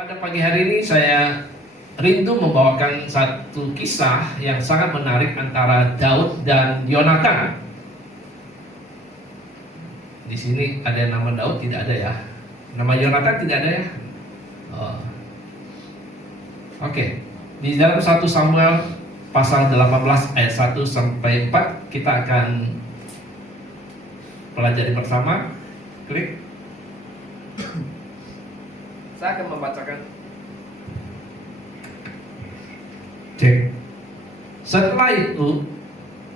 Pada pagi hari ini saya rindu membawakan satu kisah yang sangat menarik antara Daud dan Yonatan. Di sini ada nama Daud, tidak ada ya. Nama Yonatan tidak ada ya. Oke. Di dalam 1 Samuel pasal 18 ayat 1 sampai 4 kita akan pelajari bersama. Klik. Saya akan membacakan. Cek. Setelah itu,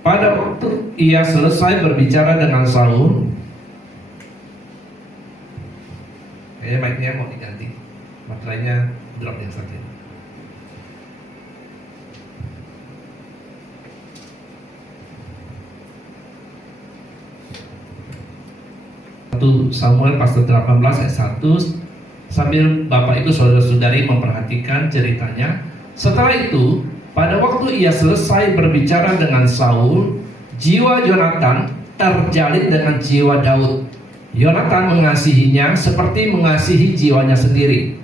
pada waktu ia selesai berbicara dengan Saul, kayaknya mic-nya mau diganti, baterainya drop yang saja. 1 Samuel pasal 18 ayat 1. Sambil Bapak Ibu saudara-saudari memperhatikan ceritanya. Setelah itu, pada waktu ia selesai berbicara dengan Saul, jiwa Yonatan terjalin dengan jiwa Daud. Yonatan mengasihinya seperti mengasihi jiwanya sendiri.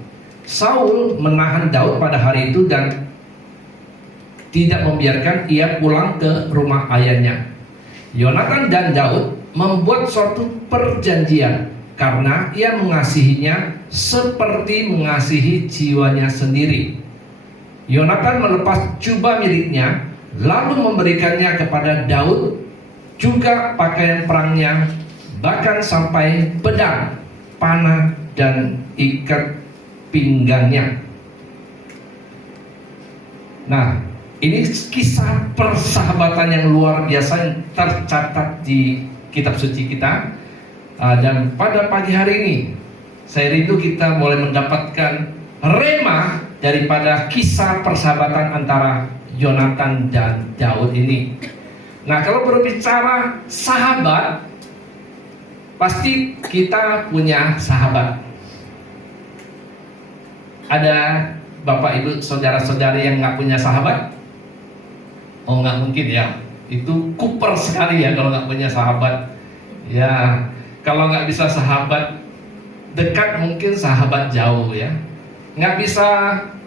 Saul menahan Daud pada hari itu dan tidak membiarkan ia pulang ke rumah ayahnya. Yonatan dan Daud membuat suatu perjanjian karena ia mengasihinya seperti mengasihi jiwanya sendiri. Yonatan melepas jubah miliknya lalu memberikannya kepada Daud, juga pakaian perangnya, bahkan sampai pedang, panah, dan ikat pinggangnya. Nah, ini kisah persahabatan yang luar biasa yang tercatat di kitab suci kita. Dan pada pagi hari ini saya rindu kita boleh mendapatkan rema daripada kisah persahabatan antara Yonatan dan Daud ini. Nah, kalau berbicara sahabat, pasti kita punya sahabat. Ada Bapak Ibu saudara-saudari yang nggak punya sahabat? Oh, nggak mungkin ya. Itu kuper sekali ya kalau nggak punya sahabat. Ya, kalau nggak bisa sahabat dekat, mungkin sahabat jauh ya. Nggak bisa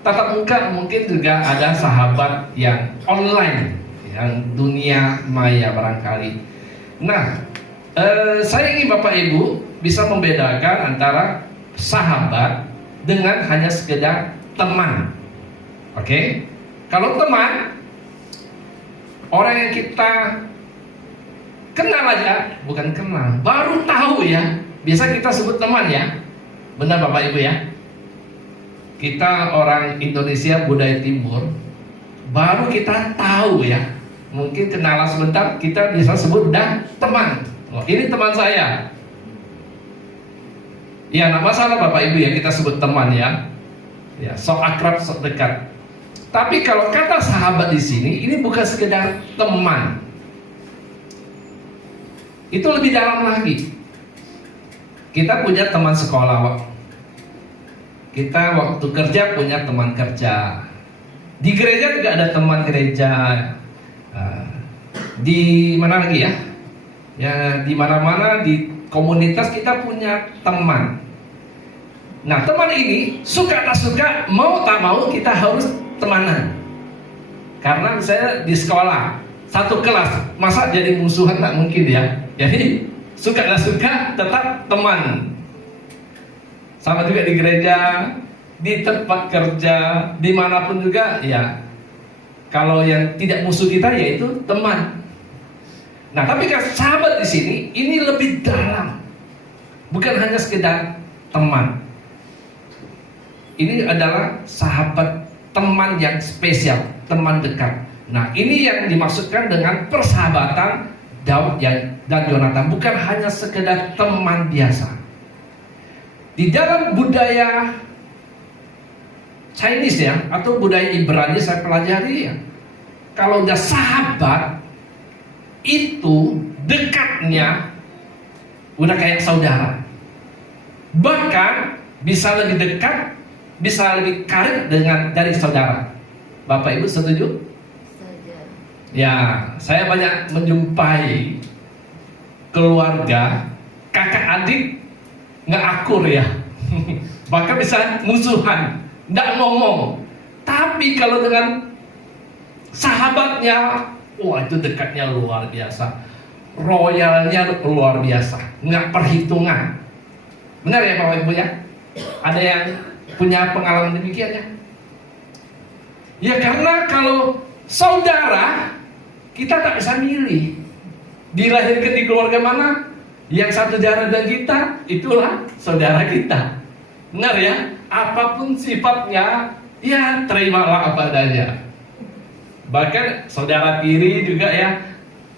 tatap muka, mungkin juga ada sahabat yang online, yang dunia maya barangkali. Nah, saya ingin Bapak Ibu bisa membedakan antara sahabat dengan hanya sekedar teman. Oke? Kalau teman, orang yang kita kenal aja, bukan kenal, baru tahu ya. Biasa kita sebut teman ya. Benar Bapak Ibu ya. Kita orang Indonesia budaya timur, baru kita tahu ya. Mungkin kenalan sebentar, kita bisa sebut dah teman. Oh, ini teman saya. Ya, nggak masalah Bapak Ibu ya, kita sebut teman ya. Ya, sok akrab, sok dekat. Tapi kalau kata sahabat di sini, ini bukan sekedar teman. Itu lebih dalam lagi. Kita punya teman sekolah, kita waktu kerja punya teman kerja. Di gereja juga ada teman gereja. Di mana lagi ya? Ya, di mana-mana di komunitas kita punya teman. Nah, teman ini suka tak suka, mau tak mau kita harus temanan. Karena misalnya di sekolah satu kelas, masa jadi musuhan tak mungkin ya. Jadi suka tak suka tetap teman. Sama juga di gereja, di tempat kerja, dimanapun juga ya. Kalau yang tidak musuh kita yaitu teman. Nah, tapi kan sahabat di sini ini lebih dalam, bukan hanya sekedar teman. Ini adalah sahabat, teman yang spesial, teman dekat. Nah, ini yang dimaksudkan dengan persahabatan Daud dan Yonatan, bukan hanya sekedar teman biasa. Di dalam budaya Chinese ya, atau budaya Ibrani saya pelajari ya, kalau udah sahabat itu dekatnya udah kayak saudara. Bahkan bisa lebih dekat, bisa lebih karib dari saudara. Bapak Ibu setuju? Ya, saya banyak menjumpai keluarga kakak adik nggak akur ya. Bahkan bisa musuhan, nggak ngomong. Tapi kalau dengan sahabatnya, wah itu dekatnya luar biasa, royalnya luar biasa, nggak perhitungan. Benar ya Bapak Ibu ya? Ada yang punya pengalaman demikian ya? Ya karena kalau saudara, kita tak bisa milih dilahirkan di keluarga mana, yang satu darah dan kita, itulah saudara kita. Benar ya? Apapun sifatnya, ya terimalah apa adanya. Bahkan saudara tiri juga ya,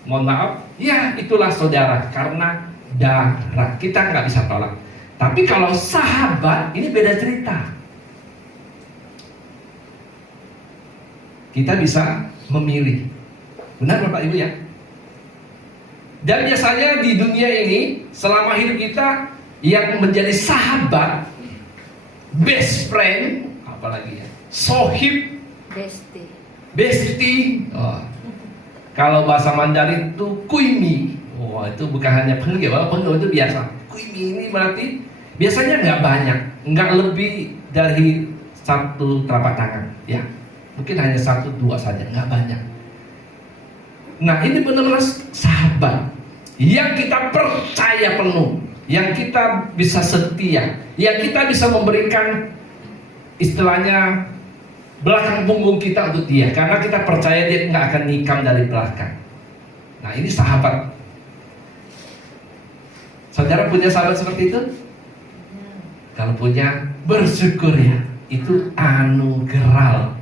mohon maaf, ya itulah saudara karena darah, kita nggak bisa tolak. Tapi kalau sahabat, ini beda cerita. Kita bisa memilih. Benar Bapak Ibu ya? Dan biasanya di dunia ini, selama hidup kita, yang menjadi sahabat, best friend, apalagi ya, sohib, bestie. Oh. Kalau bahasa Mandarin itu kuimi. Oh, itu bukan hanya penggil, penggil itu biasa. Kuimi ini berarti biasanya nggak banyak, nggak lebih dari satu telapak tangan, ya. Mungkin hanya 1-2 saja, nggak banyak. Nah ini benar-benar sahabat yang kita percaya penuh, yang kita bisa setia, yang kita bisa memberikan istilahnya belakang punggung kita untuk dia, karena kita percaya dia nggak akan nikam dari belakang. Nah ini sahabat. Saudara punya sahabat seperti itu? Kalau punya, bersyukur ya, itu anugerah.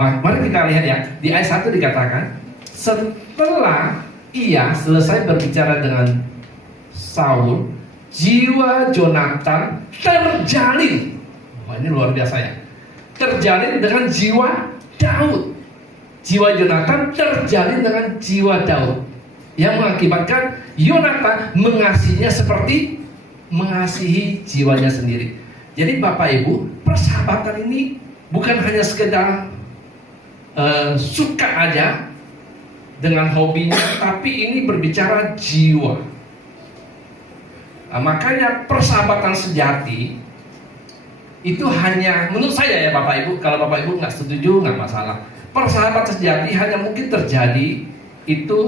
Mari kita lihat ya, di ayat 1 dikatakan, setelah ia selesai berbicara dengan Saul, jiwa Jonathan terjalin. Wah ini luar biasa ya. Terjalin dengan jiwa Daud. Jiwa Jonathan terjalin dengan jiwa Daud, yang mengakibatkan Yonatan mengasihinya seperti mengasihi jiwanya sendiri. Jadi Bapak Ibu, persahabatan ini bukan hanya sekedar suka aja dengan hobinya, tapi ini berbicara jiwa. Nah, makanya persahabatan sejati itu hanya, menurut saya ya Bapak Ibu, kalau Bapak Ibu nggak setuju nggak masalah. Persahabatan sejati hanya mungkin terjadi itu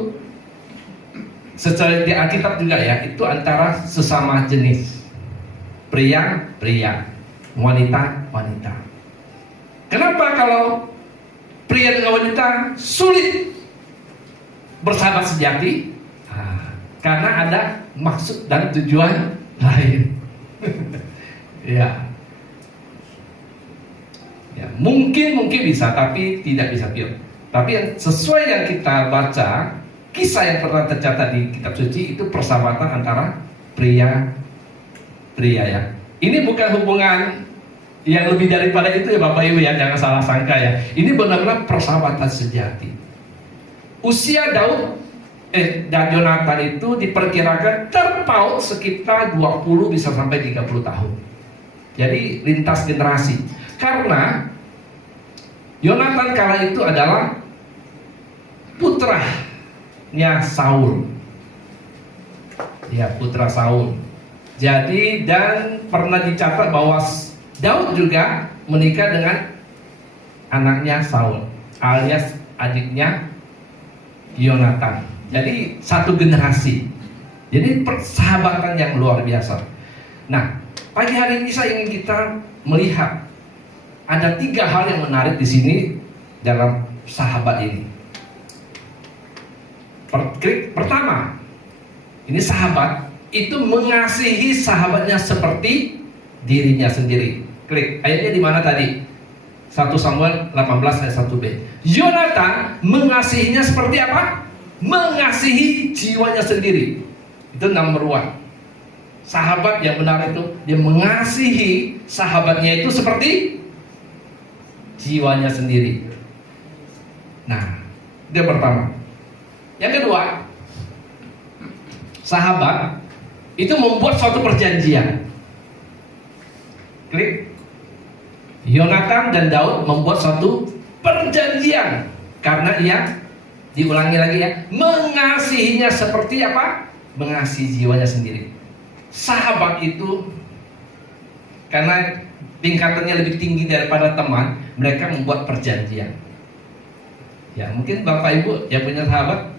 secara di Alkitab juga ya, itu antara sesama jenis, pria, wanita. Kenapa kalau pria dengan wanita sulit bersahabat sejati? Karena ada maksud dan tujuan lain. Ya, mungkin bisa, tapi tidak bisa pure. Tapi yang sesuai yang kita baca, kisah yang pernah tercatat di kitab suci, itu persahabatan antara pria ya. Ini bukan hubungan yang lebih daripada itu ya Bapak Ibu ya, jangan salah sangka ya. Ini benar-benar persahabatan sejati. Usia Daud dan Yonatan itu diperkirakan terpaut sekitar 20 bisa sampai 30 tahun. Jadi lintas generasi. Karena Yonatan kala itu adalah putranya Saul. Ya, putra Saul. Jadi dan pernah dicatat bahwa Daud juga menikah dengan anaknya Saul, alias adiknya Yonatan. Jadi satu generasi. Jadi persahabatan yang luar biasa. Nah, pagi hari ini saya ingin kita melihat ada 3 hal yang menarik di sini dalam sahabat ini. Pertama, ini sahabat itu mengasihi sahabatnya seperti dirinya sendiri. Klik, ayatnya di mana tadi? 1 Samuel 18 ayat 1b. Yonatan mengasihinya seperti apa? Mengasihi jiwanya sendiri. Itu nomor 1. Sahabat yang benar itu, dia mengasihi sahabatnya itu seperti jiwanya sendiri. Nah, itu yang pertama. Yang kedua, sahabat itu membuat suatu perjanjian. Klik. Yonatan dan Daud membuat suatu perjanjian karena ia, diulangi lagi ya, mengasihinya seperti apa? Mengasihi jiwanya sendiri. Sahabat itu karena tingkatannya lebih tinggi daripada teman, mereka membuat perjanjian. Ya, mungkin Bapak Ibu yang punya sahabat,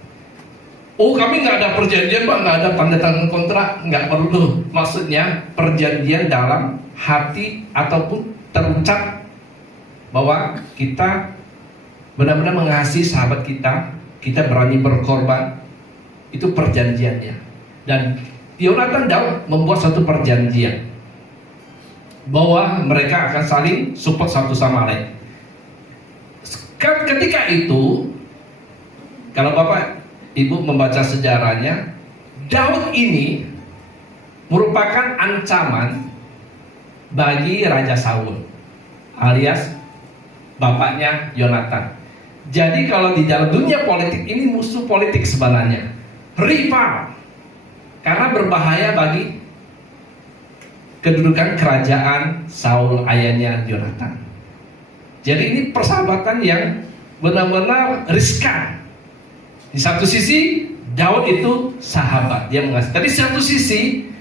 oh kami nggak ada perjanjian Pak, nggak ada tanda tangan kontrak, nggak perlu. Maksudnya perjanjian dalam hati ataupun terucap bahwa kita benar-benar mengasihi sahabat kita, kita berani berkorban, itu perjanjiannya. Dan Yonatan Daud membuat satu perjanjian bahwa mereka akan saling support satu sama lain. Ketika itu, kalau Bapak Ibu membaca sejarahnya, Daud ini merupakan ancaman bagi Raja Saul alias bapaknya Yonatan. Jadi kalau di dalam dunia politik ini musuh politik sebenarnya, rival, karena berbahaya bagi kedudukan kerajaan Saul ayahnya Yonatan. Jadi ini persahabatan yang benar-benar riskan. Di satu sisi Daud itu sahabat, dia mengasihi. Tapi di satu sisi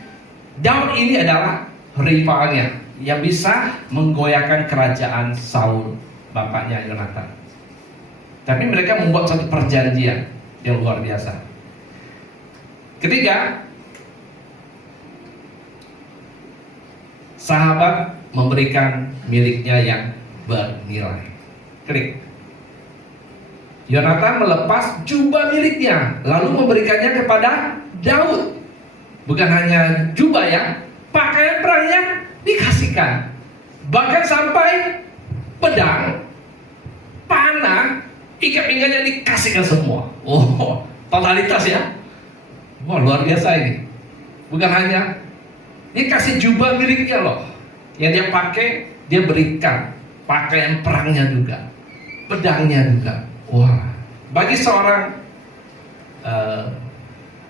Daud ini adalah rivalnya yang bisa menggoyahkan kerajaan Saul, bapaknya Yonatan. Tapi mereka membuat satu perjanjian yang luar biasa. Ketiga, sahabat memberikan miliknya yang bernilai. Klik. Yonatan melepas jubah miliknya, lalu memberikannya kepada Daud. Bukan hanya jubah ya, pakaian perangnya dikasihkan. Bahkan sampai pedang, panah, ikat pinggangnya dikasihkan semua. Oh, totalitas ya. Wah, luar biasa ini. Bukan hanya dia kasih jubah miliknya loh, yang dia pakai, dia berikan pakaian perangnya juga, pedangnya juga. Wah, bagi seorang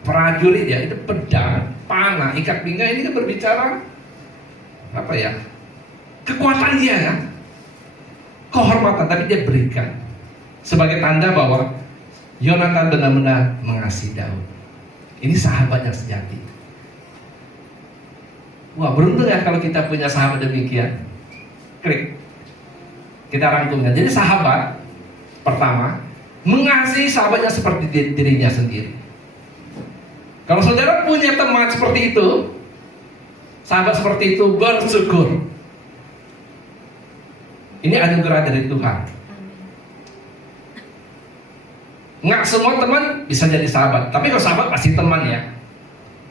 prajurit ya, itu pedang, panah, ikat pinggang ini kan berbicara apa ya? Kekuatan dia kan, kehormatan, tapi dia berikan sebagai tanda bahwa Yonatan benar-benar mengasihi Daud. Ini sahabat yang sejati. Wah, beruntung ya kalau kita punya sahabat demikian. Klik. Kita rangkumnya. Jadi sahabat pertama mengasihi sahabatnya seperti dirinya sendiri. Kalau saudara punya teman seperti itu, sahabat seperti itu, bersyukur. Ini anugerah dari Tuhan. Nggak semua teman bisa jadi sahabat, tapi kalau sahabat pasti teman ya.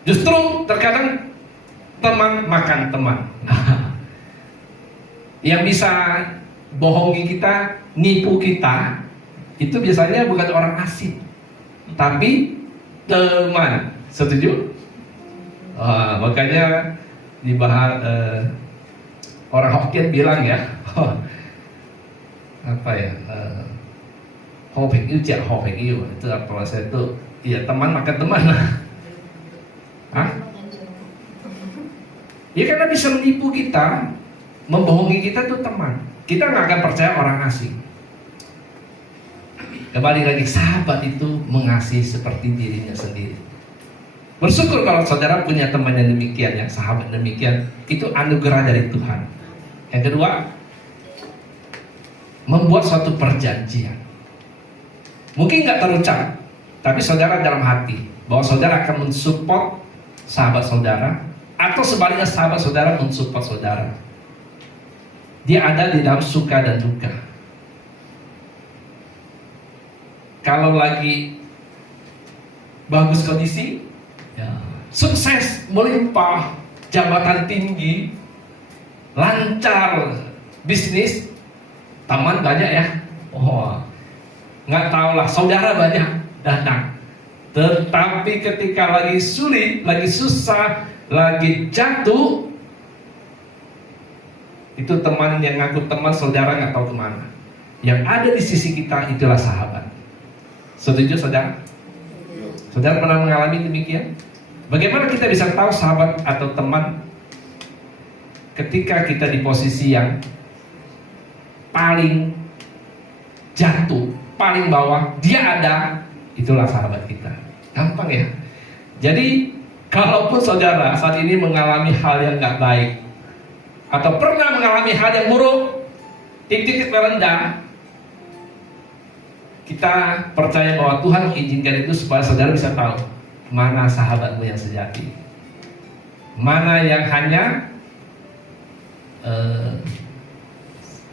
Justru terkadang teman makan teman. Yang bisa bohongi kita, nipu kita, itu biasanya bukan orang asing, tapi teman. Setuju? Makanya dibahas orang Hokkien bilang ya, apa ya? Ho Peng Yu Jia Ho Peng Yu, itu kalau saya itu ya teman makan teman. Hah? Ya karena bisa menipu kita, membohongi kita itu teman. Kita nggak akan percaya orang asing. Kembali lagi, sahabat itu mengasihi seperti dirinya sendiri. Bersyukur kalau saudara punya teman yang demikian, yang sahabat demikian. Itu anugerah dari Tuhan. Yang kedua, membuat suatu perjanjian. Mungkin nggak terucap, tapi saudara dalam hati bahwa saudara akan mensupport sahabat saudara, atau sebaliknya sahabat saudara mensupport saudara. Dia ada di dalam suka dan duka. Kalau lagi bagus kondisi, ya, sukses, melimpah, jabatan tinggi, lancar bisnis, teman banyak ya. Oh, nggak tahu lah, saudara banyak datang. Tetapi ketika lagi sulit, lagi susah, lagi jatuh, itu teman yang ngaku teman, saudara nggak tahu kemana. Yang ada di sisi kita itulah sahabat. Setuju saudara? Saudara pernah mengalami demikian? Bagaimana kita bisa tahu sahabat atau teman ketika kita di posisi yang paling jatuh, paling bawah, dia ada, itulah sahabat kita. Gampang ya. Jadi kalaupun saudara saat ini mengalami hal yang gak baik, atau pernah mengalami hal yang buruk, titik terendah, kita percaya bahwa Tuhan mengizinkan itu supaya saudara bisa tahu mana sahabatmu yang sejati, mana yang hanya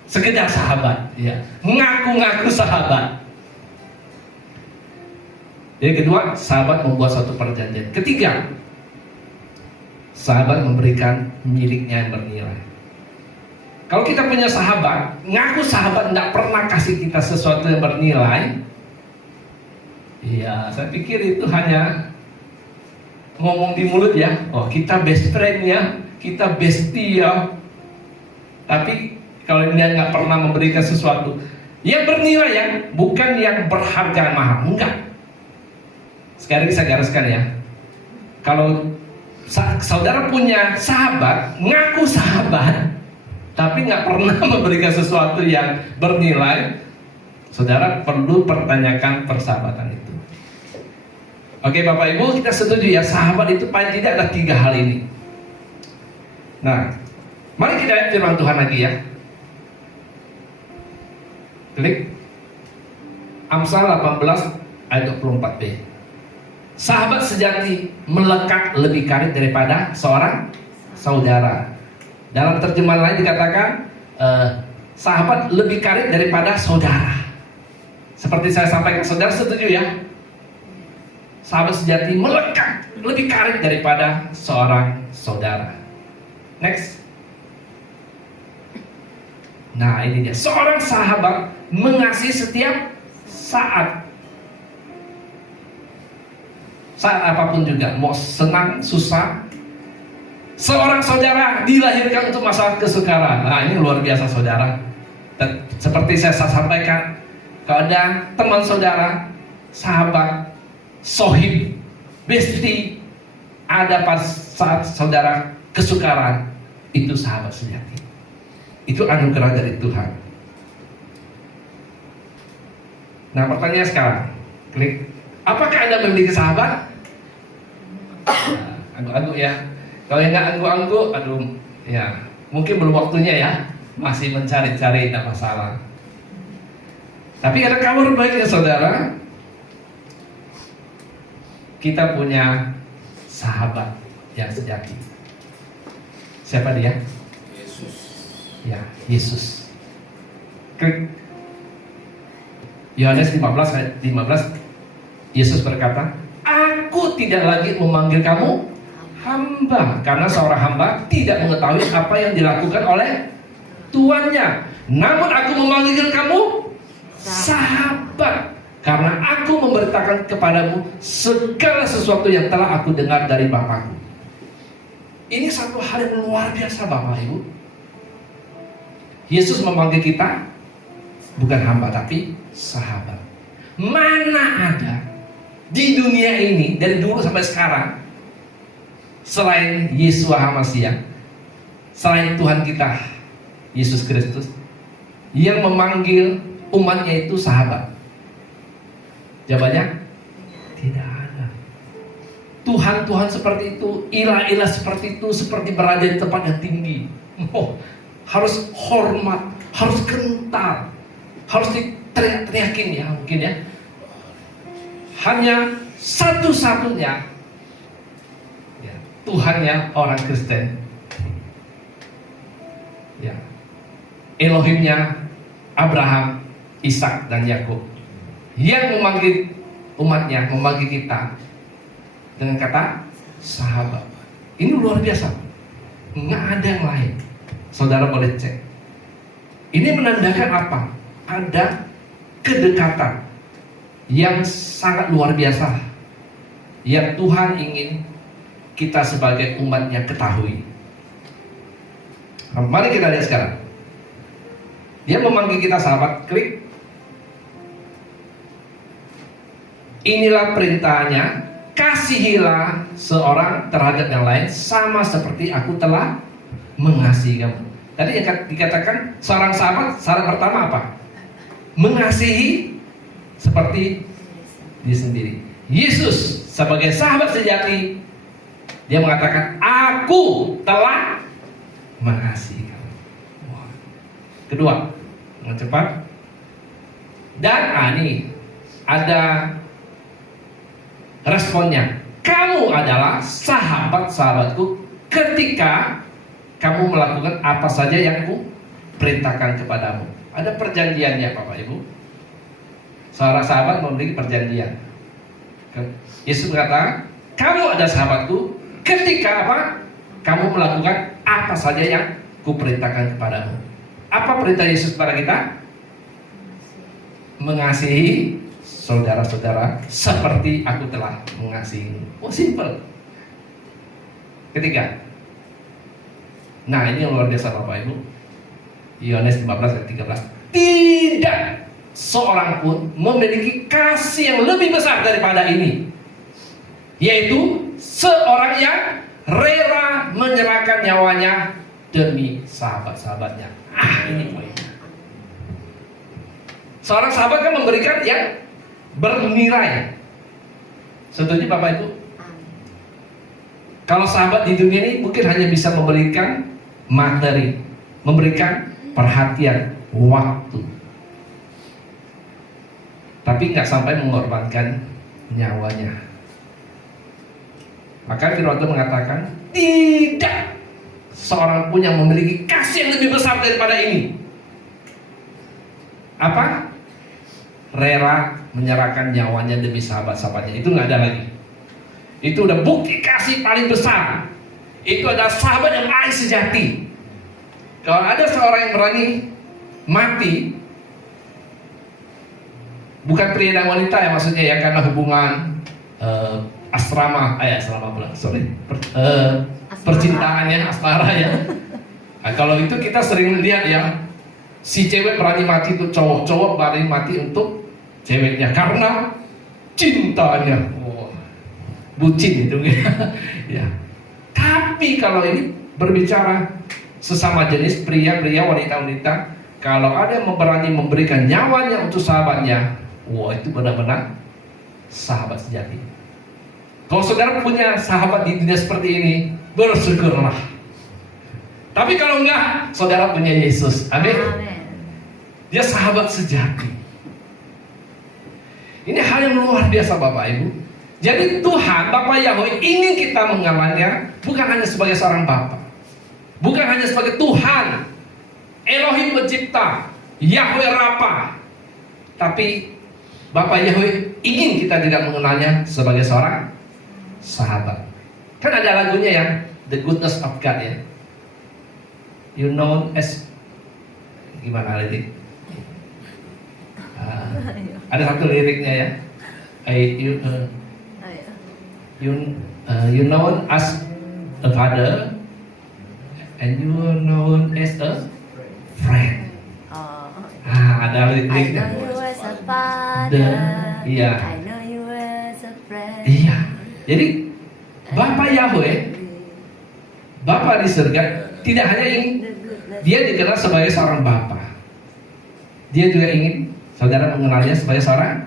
sekedar sahabat, ya, mengaku-ngaku sahabat. Jadi kedua, sahabat membuat suatu perjanjian. Ketiga, sahabat memberikan miliknya yang bernilai. Kalau kita punya sahabat, ngaku sahabat tidak pernah kasih kita sesuatu yang bernilai, ya saya pikir itu hanya ngomong di mulut ya. Oh, kita best friend ya, kita bestie ya. Tapi kalau dia nggak pernah memberikan sesuatu yang bernilai ya, bukan yang berharga mahal, enggak. Sekarang saya gariskan ya, kalau saudara punya sahabat, ngaku sahabat, tapi nggak pernah memberikan sesuatu yang bernilai, saudara perlu pertanyakan persahabatan itu. Oke Bapak Ibu, kita setuju ya, sahabat itu paling tidak ada 3 hal ini. Nah, mari kita lihat firman Tuhan lagi ya. Klik Amsal 18 ayat 24b. Sahabat sejati melekat lebih karib daripada seorang saudara. Dalam terjemahan lain dikatakan sahabat lebih karib daripada saudara. Seperti saya sampaikan, saudara setuju ya? Sahabat sejati melekat lebih karib daripada seorang saudara. Next. Nah ini dia, seorang sahabat mengasihi setiap saat apapun juga, mau senang, susah. Seorang saudara dilahirkan untuk masalah kesukaran. Nah ini luar biasa saudara. Dan seperti saya sampaikan, kalau ada teman saudara, sahabat, sohib, bestie, ada pas saat saudara kesukaran, itu sahabat sejati. Itu anugerah dari Tuhan. Nah pertanyaan sekarang, klik. Apakah Anda memiliki sahabat? Angguk-angguk ya. Kalau yang nggak angguk-angguk, aduh, ya mungkin belum waktunya ya. Masih mencari-cari, tidak masalah. Tapi ada kabar baik ya saudara. Kita punya sahabat yang sejati. Siapa dia? Yesus. Ya, Yesus. Klik Yohanes 15 ayat 15. Yesus berkata, aku tidak lagi memanggil kamu hamba, karena seorang hamba tidak mengetahui apa yang dilakukan oleh tuannya. Namun aku memanggil kamu sahabat, karena aku memberitakan kepadamu segala sesuatu yang telah aku dengar dari Bapakku. Ini satu hal yang luar biasa Bapak Ibu. Yesus memanggil kita bukan hamba tapi sahabat. Mana ada di dunia ini dari dulu sampai sekarang selain Yeshua HaMashiach, selain Tuhan kita Yesus Kristus yang memanggil umatnya itu sahabat? Jawabannya tidak ada. Tuhan-Tuhan seperti itu, ilah-ilah seperti itu, seperti berada di tempat yang tinggi. Harus hormat, harus kental, harus diteriak-teriakin ya mungkin ya. Hanya satu-satunya ya, Tuhannya orang Kristen ya, Elohimnya Abraham, Ishak dan Yakub, yang memanggil umatnya, memanggil kita dengan kata sahabat. Ini luar biasa, nggak ada yang lain. Saudara boleh cek. Ini menandakan apa? Ada kedekatan yang sangat luar biasa yang Tuhan ingin kita sebagai umatnya ketahui. Mari kita lihat sekarang. Dia memanggil kita sahabat. Klik. Inilah perintahnya, kasihilah seorang terhadap yang lain sama seperti aku telah mengasihi kamu. Tadi yang dikatakan seorang sahabat, syarat pertama apa? Mengasihi seperti dia sendiri. Yesus sebagai sahabat sejati, dia mengatakan, aku telah mengasihi kamu. Kedua, dengan cepat. Dan ini ada responnya. Kamu adalah sahabat-sahabatku ketika kamu melakukan apa saja yang ku perintahkan kepadamu. Ada perjanjiannya Bapak Ibu. Seorang sahabat memiliki perjanjian. Yesus berkata, kamu ada sahabatku ketika apa? Kamu melakukan apa saja yang kuperintahkan kepadamu. Apa perintah Yesus kepada kita? Mengasihi saudara-saudara seperti aku telah mengasihimu. Oh, simple. Ketiga. Nah, ini yang luar biasa Bapak Ibu. Yohanes 15 ayat 13. Tidak seorang pun memiliki kasih yang lebih besar daripada ini, yaitu seorang yang rela menyerahkan nyawanya demi sahabat-sahabatnya. Ini poinnya. Seorang sahabat kan memberikan yang bernilai. Setuju Bapak Ibu? Kalau sahabat di dunia ini mungkin hanya bisa memberikan materi, memberikan perhatian, waktu, tapi nggak sampai mengorbankan nyawanya. Maka firman Tuhan mengatakan, tidak seorang pun yang memiliki kasih yang lebih besar daripada ini. Apa? Rela menyerahkan nyawanya demi sahabat-sahabatnya. Itu nggak ada lagi. Itu udah bukti kasih paling besar. Itu adalah sahabat yang paling sejati. Kalau ada seorang yang berani mati, bukan pria dan wanita ya maksudnya ya, karena hubungan asrama pula, percintaannya asmara ya. Nah, kalau itu kita sering lihat ya, si cewek berani mati untuk cowok, cowok berani mati untuk ceweknya karena cintanya. Oh, bucin itu ya. Tapi kalau ini berbicara sesama jenis pria-pria, wanita-wanita, kalau ada yang berani memberikan nyawanya untuk sahabatnya, wah itu benar-benar sahabat sejati. Kalau saudara punya sahabat di dunia seperti ini, bersyukurlah. Tapi kalau enggak, saudara punya Yesus. Amin. Dia sahabat sejati. Ini hal yang luar biasa Bapak Ibu. Jadi Tuhan, Bapak Yahweh ingin kita mengenalnya bukan hanya sebagai seorang Bapa, bukan hanya sebagai Tuhan Elohim pencipta, Yahweh Rafa, tapi Bapak Yahweh ingin kita tidak mengenalnya sebagai seorang sahabat. Kan ada lagunya ya, The Goodness of God ya. You know as gimana lirik? Ada satu liriknya ya. You known as a father, and you are known as a friend. Ada liriknya. I know you as a father. Iya. I know you as a friend. Iya. Jadi Bapak Yahweh, Bapa di surga, tidak hanya ingin dia dikenal sebagai seorang Bapa, dia juga ingin saudara mengenalnya sebagai seorang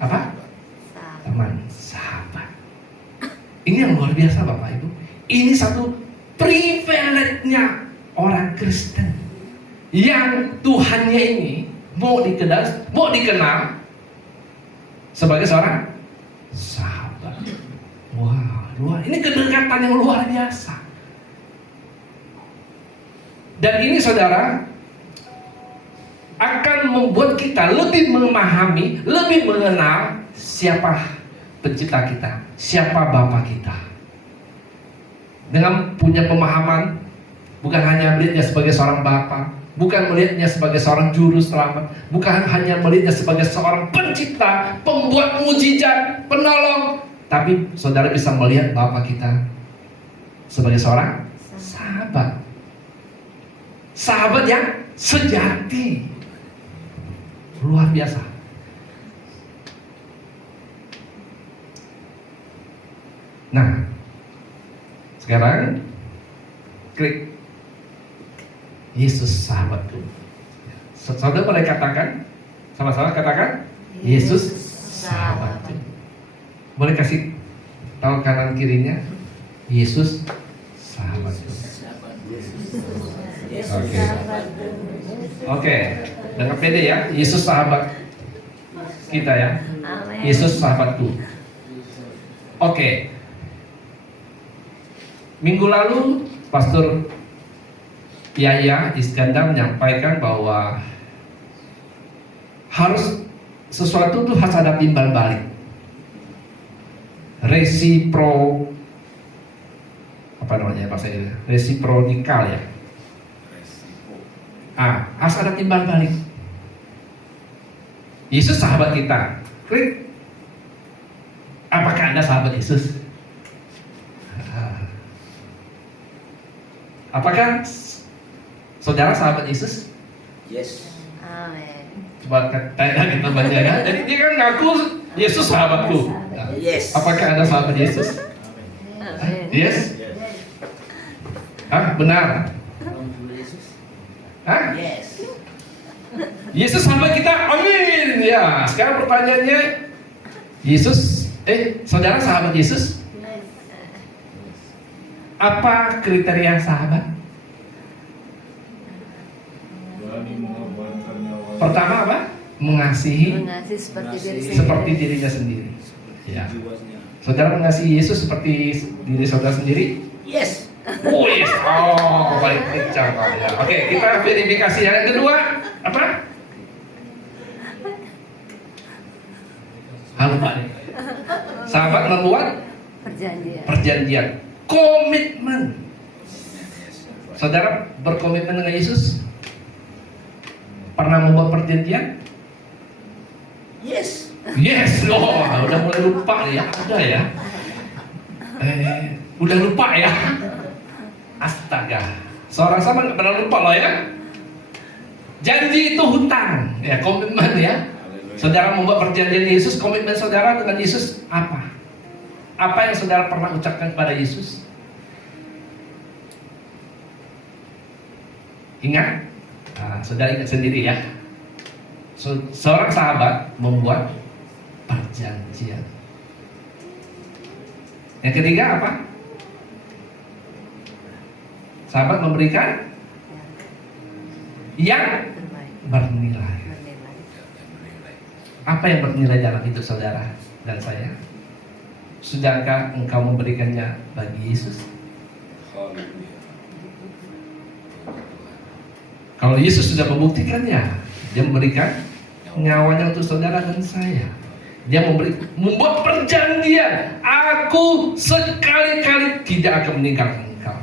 apa? Teman, sahabat. Ini yang luar biasa Bapak Ibu. Ini satu privilege-nya orang Kristen, yang Tuhannya ini mau dikenal sebagai seorang sahabat. Wah, ini kedekatan yang luar biasa. Dan ini saudara akan membuat kita lebih memahami, lebih mengenal siapa pencipta kita, siapa Bapa kita. Dengan punya pemahaman, bukan hanya melihatnya sebagai seorang Bapa, bukan melihatnya sebagai seorang juru selamat, bukan hanya melihatnya sebagai seorang pencipta, pembuat mujizat, penolong, tapi saudara bisa melihat Bapa kita sebagai seorang sahabat. Sahabat yang sejati. Luar biasa. Nah, sekarang klik Yesus sahabatku. Saudara boleh katakan, sama-sama katakan, Yesus sahabatku. Boleh kasih tahu kanan kirinya, Yesus sahabatku. Oke. Oke, dengan pede ya. Yesus sahabat kita ya. Amin. Yesus sahabatku. Oke. Minggu lalu Pastor Yaya Iskandar menyampaikan bahwa harus sesuatu tuh harus ada timbal balik. Apa namanya bahasa ini? Resiprokal ya. Harus ada timbal balik. Yesus sahabat kita. Klik. Apakah Anda sahabat Yesus? Apakah saudara sahabat Yesus? Yes. Amin. Coba tanya kita banyak ya. Jadi dia kan ngaku Yesus sahabatku. Yes. Apakah Anda sahabat Yesus? Amin. Yes? Yes. Benar. Yes. Yesus sahabat kita. Amin. Ya, sekarang pertanyaannya, saudara sahabat Yesus? Apa kriteria sahabat? Pertama apa? Mengasihi Mengasihi seperti diri sendiri. seperti dirinya sendiri. Ya. Saudara mengasihi Yesus seperti diri saudara sendiri? Yes. Yes. Oh, paling kencang ya. Oke, kita verifikasi yang kedua apa? Lupa nih. Sahabat membuat Perjanjian. perjanjian, komitmen. Saudara berkomitmen dengan Yesus? Pernah membuat perjanjian? Yes. Yes, udah mulai lupa ya, ada ya. Udah lupa ya. Astaga, seorang sama nggak pernah lupa loh ya. Janji itu hutang, ya komitmen ya. Saudara membuat perjanjian Yesus, komitmen saudara dengan Yesus apa? Apa yang saudara pernah ucapkan kepada Yesus? Ingat? Saudara ingat sendiri ya. Seorang sahabat membuat perjanjian. Yang ketiga apa? Sahabat memberikan yang bernilai. Apa yang bernilai dalam hidup saudara dan saya? Sudahkah engkau memberikannya bagi Yesus? Kalau Yesus sudah membuktikannya, dia memberikan nyawanya untuk saudara dan saya. Dia membuat perjanjian. Aku sekali-kali tidak akan meninggalkan engkau.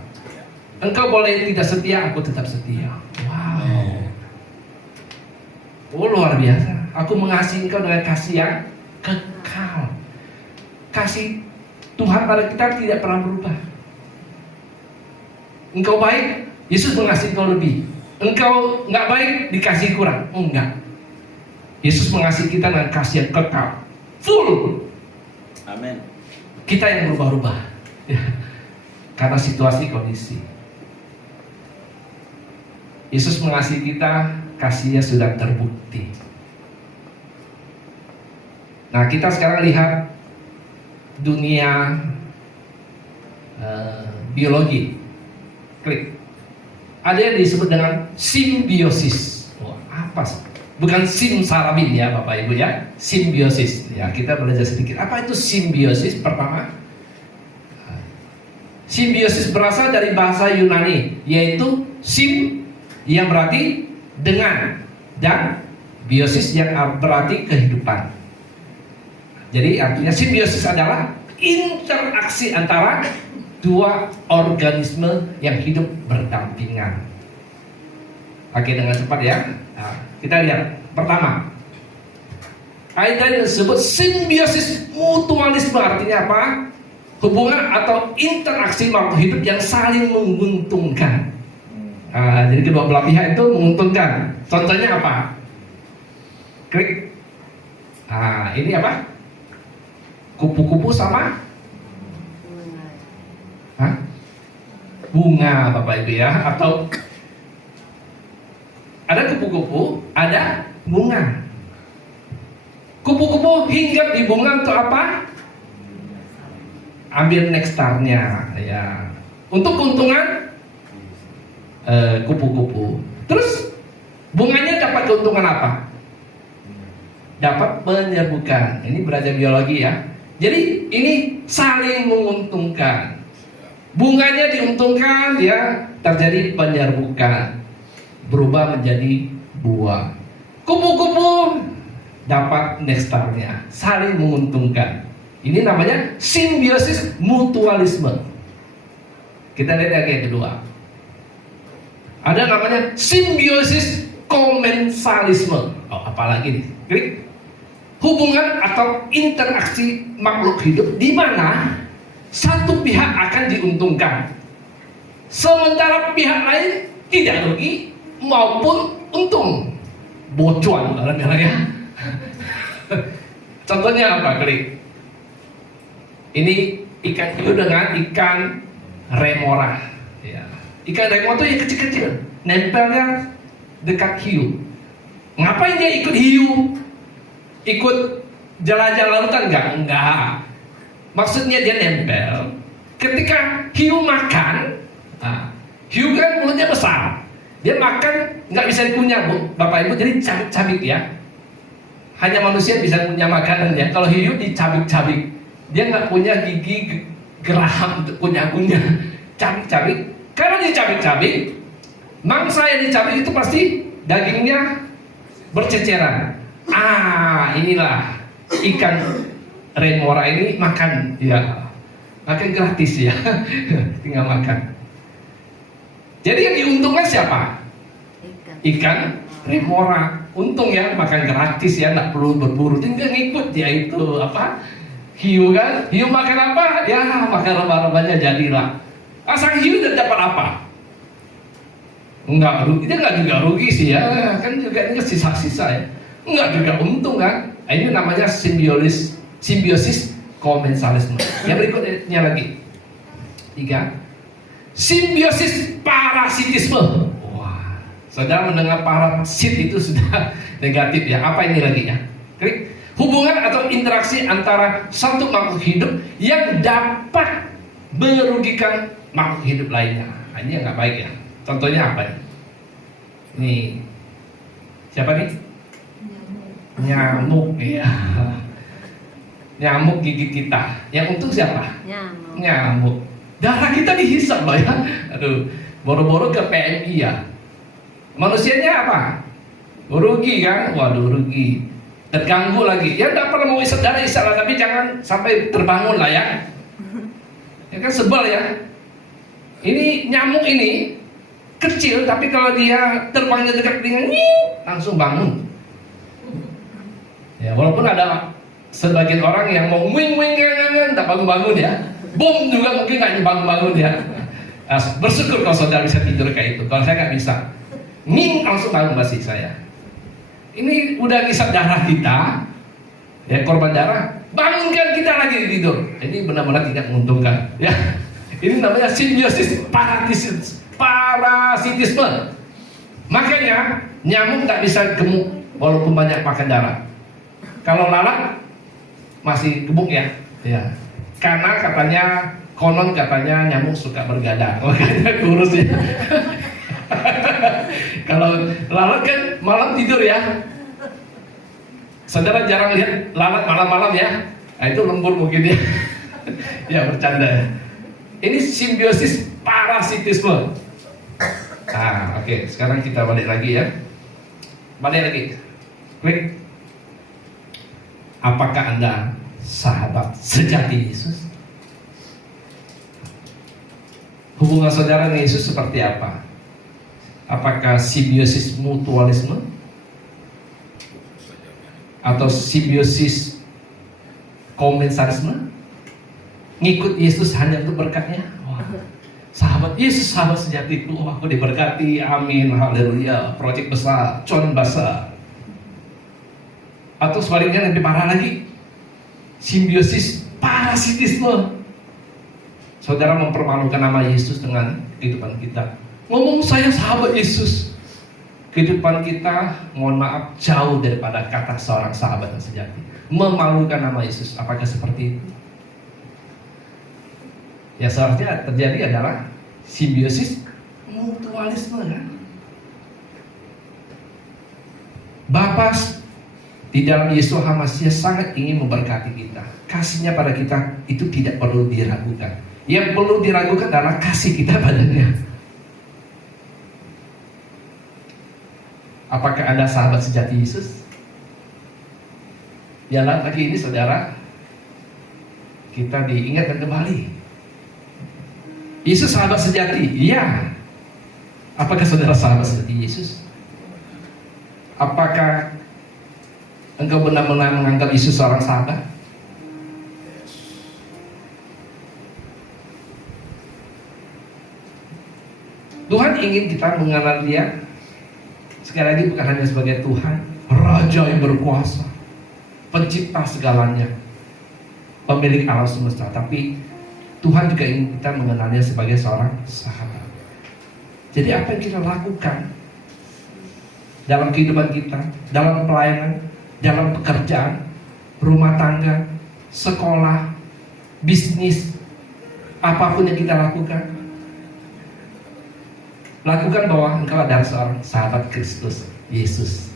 Engkau boleh tidak setia, aku tetap setia. Wow. Oh, luar biasa. Aku mengasihi engkau dengan kasih yang kekal. Kasih Tuhan pada kita tidak pernah berubah. Engkau baik, Yesus mengasihi engkau lebih. Engkau nggak baik, dikasih kurang. Enggak. Yesus mengasihi kita dengan kasih yang kekal, full. Amin. Kita yang berubah-ubah karena situasi kondisi. Yesus mengasihi kita, kasihnya sudah terbukti. Nah, kita sekarang lihat dunia biologi. Klik. Ada yang disebut dengan simbiosis. Apa sih? Bukan simsalabim ya Bapak Ibu ya. Simbiosis. Ya, kita belajar sedikit. Apa itu simbiosis? Pertama, simbiosis berasal dari bahasa Yunani, yaitu sim yang berarti dengan, dan biosis yang berarti kehidupan. Jadi artinya simbiosis adalah interaksi antara dua organisme yang hidup berdampingan. Oke, dengan cepat ya. Nah, kita lihat pertama, ada yang disebut simbiosis mutualisme. Artinya apa? Hubungan atau interaksi makhluk hidup yang saling menguntungkan. Jadi kedua belah pihak itu menguntungkan. Contohnya apa? Klik. Ini apa? Kupu-kupu sama bunga Bapak Ibu ya. Atau ada kupu-kupu, ada bunga. Kupu-kupu hinggap di bunga untuk apa? Ambil nektarnya ya. Untuk keuntungan kupu-kupu. Terus bunga dapat keuntungan apa? Dapat penyerbukan. Ini belajar biologi ya. Jadi ini saling menguntungkan. Bunganya diuntungkan, ya terjadi penyerbukan, berubah menjadi buah. Kupu-kupu dapat nektarnya, saling menguntungkan. Ini namanya simbiosis mutualisme. Kita lihat lagi yang kedua. Ada namanya simbiosis komensalisme. Oh, apalagi nih? Klik. Hubungan atau interaksi makhluk hidup di mana satu pihak akan diuntungkan, sementara pihak lain tidak rugi maupun untung. Bocuan barang-barang ya. Contohnya apa? Klik. Ini ikan hiu dengan ikan remora. Ya. Ikan remora itu yang kecil-kecil, nempelnya dekat hiu. Ngapain dia ikut hiu? Ikut jalan-jalan lautan? Enggak. Maksudnya dia nempel. Ketika hiu makan, nah, hiu kan mulutnya besar. Dia makan nggak bisa dikunyah, Bu, Bapak Ibu, jadi cabik-cabik ya. Hanya manusia bisa punya makanan ya. Kalau hiu dicabik-cabik, dia nggak punya gigi geraham untuk kunyah-kunyah. Cabik-cabik. Karena dicabik-cabik, mangsa yang dicabik itu pasti dagingnya berceceran. Inilah ikan remora ini makan, ya, makan gratis ya, tinggal makan. Jadi yang diuntungkan siapa? Ikan remora, untung ya, makan gratis ya, nggak perlu berburu, tinggal ngikut dia itu apa? Hiu kan, hiu makan apa? Ya makan reba-rebanya jadilah. Sang hiu dapat apa? Enggak rugi, dia nggak juga rugi sih ya, kan juga ini sisa-sisa ya. Enggak juga untung kan? Ini namanya simbiosis komensalisme. Yang berikutnya lagi 3, simbiosis parasitisme. Wah, saudara mendengar parasit itu sudah negatif ya. Apa ini lagi ya? Klik. Hubungan atau interaksi antara satu makhluk hidup yang dapat merugikan makhluk hidup lainnya. Ini yang nggak baik ya. Contohnya apa nih? Nih, siapa nih? Nyamuk, ya. Nyamuk gigit kita. Yang untung siapa? Nyamuk. Darah kita dihisap loh ya. Aduh, boro-boro ke PMI ya. Manusianya apa? Rugi kan? Waduh, rugi. Terganggu lagi. Ya tidak perlu mau isap darah, isap, tapi jangan sampai terbangun lah ya. Ya kan sebel ya. Ini nyamuk ini kecil, tapi kalau dia terbangnya dekat dengan langsung bangun. Ya, walaupun ada sebagian orang yang mau wing tak bangun-bangun ya. Bom juga mungkin nggak bangun-bangun ya. Nah, bersyukur kalau saudara bisa tidur kayak itu. Kalau saya nggak bisa, langsung bangun pasti saya. Ini udah ngisap darah kita, ya korban darah, bangunkan kita lagi tidur. Ini benar-benar tidak menguntungkan. Ya, ini namanya simbiosis parasitisme. Makanya nyamuk nggak bisa gemuk walaupun banyak makan darah. Kalau lalat masih gemuk ya, ya. Karena konon katanya nyamuk suka bergadang, makanya kurus ya. Kalau lalat kan malam tidur ya. Saudara jarang lihat lalat malam-malam ya. Nah, itu lembur mungkin ya. Ya bercanda ya. Ini simbiosis parasitisme. Nah, oke. Sekarang kita balik lagi ya. Balik lagi. Klik. Apakah Anda sahabat sejati Yesus? Hubungan saudara dengan Yesus seperti apa? Apakah simbiosis mutualisme? Atau simbiosis komensalisme? Ngikut Yesus hanya untuk berkatnya? Wah, sahabat Yesus, sahabat sejatiku, aku diberkati, amin, haleluya, proyek besar, con besar. Atau sebaliknya lebih parah lagi, simbiosis parasitisme. Saudara mempermalukan nama Yesus dengan kehidupan kita. Ngomong saya sahabat Yesus, kehidupan kita, mohon maaf, jauh daripada kata seorang sahabat yang sejati. Memalukan nama Yesus. Apakah seperti itu? Ya seharusnya terjadi adalah simbiosis mutualisme kan? Bapa di dalam Yesus Hamasiah sangat ingin memberkati kita. Kasihnya pada kita itu tidak perlu diragukan. Yang perlu diragukan adalah kasih kita padanya. Apakah Anda sahabat sejati Yesus? Biarlah pagi ini saudara, kita diingatkan kembali. Yesus sahabat sejati, iya. Apakah saudara sahabat sejati Yesus? Apakah engkau benar-benar menganggap Yesus seorang sahabat? Tuhan ingin kita mengenal Dia. Sekali lagi bukan hanya sebagai Tuhan, Raja yang berkuasa, pencipta segalanya, pemilik alam semesta, tapi Tuhan juga ingin kita mengenalnya sebagai seorang sahabat. Jadi apa yang kita lakukan dalam kehidupan kita, dalam pelayanan, dalam pekerjaan, rumah tangga, sekolah, bisnis, apapun yang kita lakukan, lakukan bahwa engkau adalah seorang sahabat Kristus Yesus.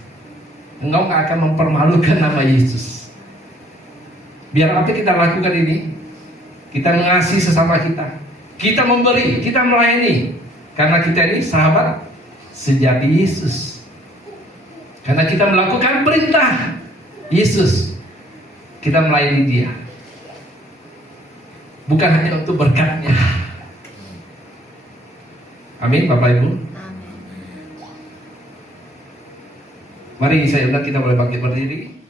Engkau gak akan mempermalukan nama Yesus. Biar apa kita lakukan ini? Kita mengasihi sesama kita, kita memberi, kita melayani, karena kita ini sahabat sejati Yesus. Karena kita melakukan perintah Yesus, kita melayani Dia. Bukan hanya untuk berkatnya. Amin, Bapak Ibu. Amin. Mari saya undang, kita boleh bangkit berdiri.